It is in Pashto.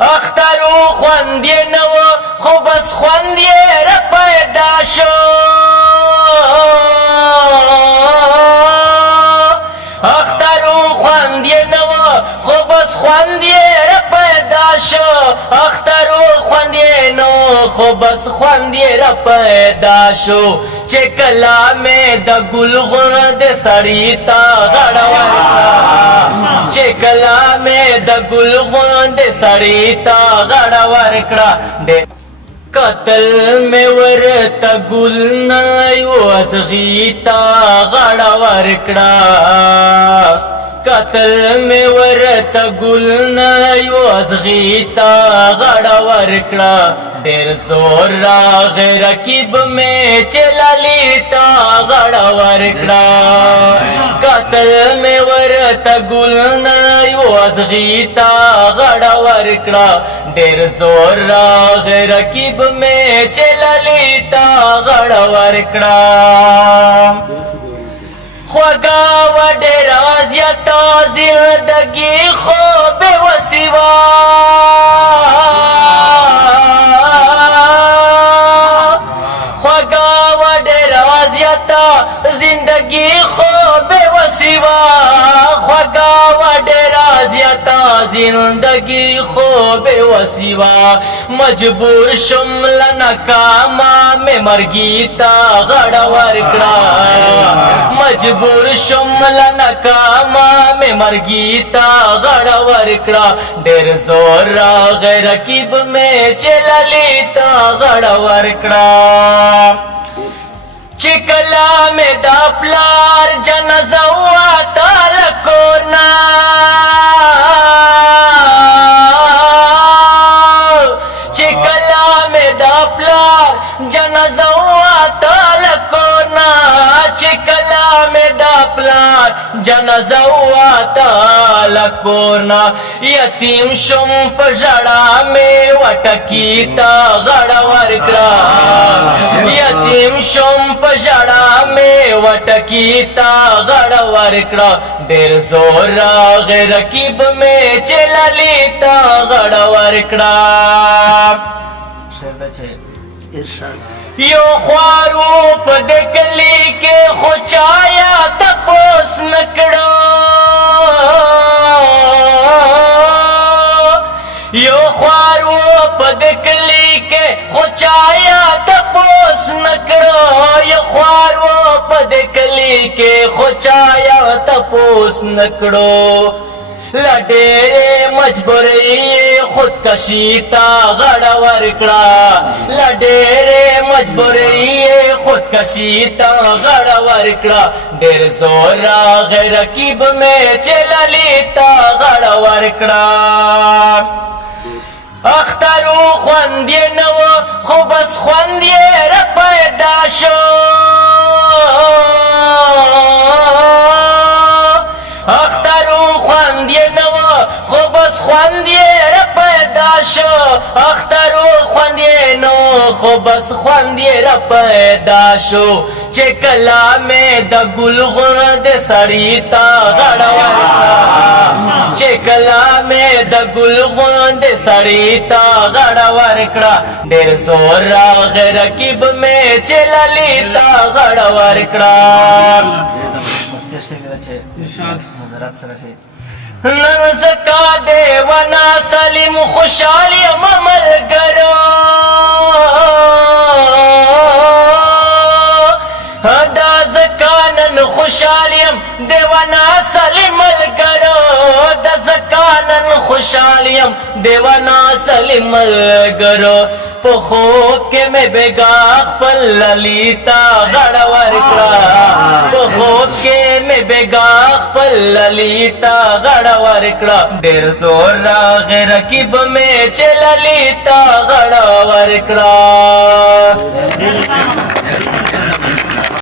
اخترو خوند یې نه و خو بس خوند یې را پیدا شو اخترو خوند یې نه و خو بس خوند یې را پیدا شو اخترو خوند یې نو خو بس خوند یې را پیدا شو چې کلا مې د ګل غوند سړی تا غړ ورکړه چې کلا مې د ګل غوند سړی تا غړ ورکړه قتل میں ورتا گل نایو ازغیتا غڑا ورکڑا قتل میں ورتا گل نایو ازغیتا غڑا ورکڑا دیر زور راغ رکیب میں چلا لیتا غڑا ورکڑا قتل میں ورتا گل نایو ازغیتا غڑا ورکڑا دیر زور راغ رکیب میں چلا لیتا غڑ ورکڑا خوگا و ڈیرا زیتا زندگی خوب و سوا خوگا و ڈیرا زیتا زندگی خوب و سوا خوگا و ڈیرا زیتا زندگی خوب و سوا مجبور شمل ناکاما میں مرگیتا غڑ ورکڑا مجبور شمل ناکاما میں مرگیتا غڑ ورکڑا ڈیر زور راغ رکیب میں چلا لیتا غڑ ورکڑا چکلا میں دا پلار جنازہ واتا لکونا چکلا میں دا پلار جنازہ واتا لکونا چکلا میں دا پلار جنازہ واتا لکونا یتیم شم پجڑا میں وٹکیتا غڑ ورکڑا یتیم شم پجڑا میں وٹکیتا غڑ ورکڑا دیر زور راغ رکیب میں چلا لیتا غڑ ورکڑا یو خوارو پا دکلی کے خوچایا تپوس نکڑا یو خوارو پا دکلی کے خوچایا تپوس نکڑا یو خوارو پا دکلی کے خوچایا تپوس نکڑو لڈیرے مجبوری خودکشیتا غڑ ورکڑا لڈیرے مجبوری خودکشیتا غڑ ورکڑا دیر زور راغ رکیب میں چلا لیتا غڑ ورکڑا اخترو خوند یې نه و خو بس خوند یې را پیدا شو اخترو خوند یې نه و خو بس خوند یې را پیدا شو اخترو خوند یې نو خو بس خوند یې را پیدا شو چې کلا مې د ګل غوند سړی تا غړ ورکړه چې کلا مې د ګل غوند سړی تا غړ ورکړه ډېر زور راغ رکیب مې چلا لیتا غړ ورکړه نن زکا دیوانا سلیم خوشحالی مملگرو دا زکا نن خوشحالیم دیوانا سلیم ملگرو دا زکا نن خوشحالیم دیوانا سلیم ملگرو پو خوب کے میں بیگاخ پل لیتا غڑ ورکڑا پو خوب کے میں بیگاخ پل لیتا غڑ ورکڑا دیر زور راغ رکیب میں چلا لیتا غڑ ورکڑا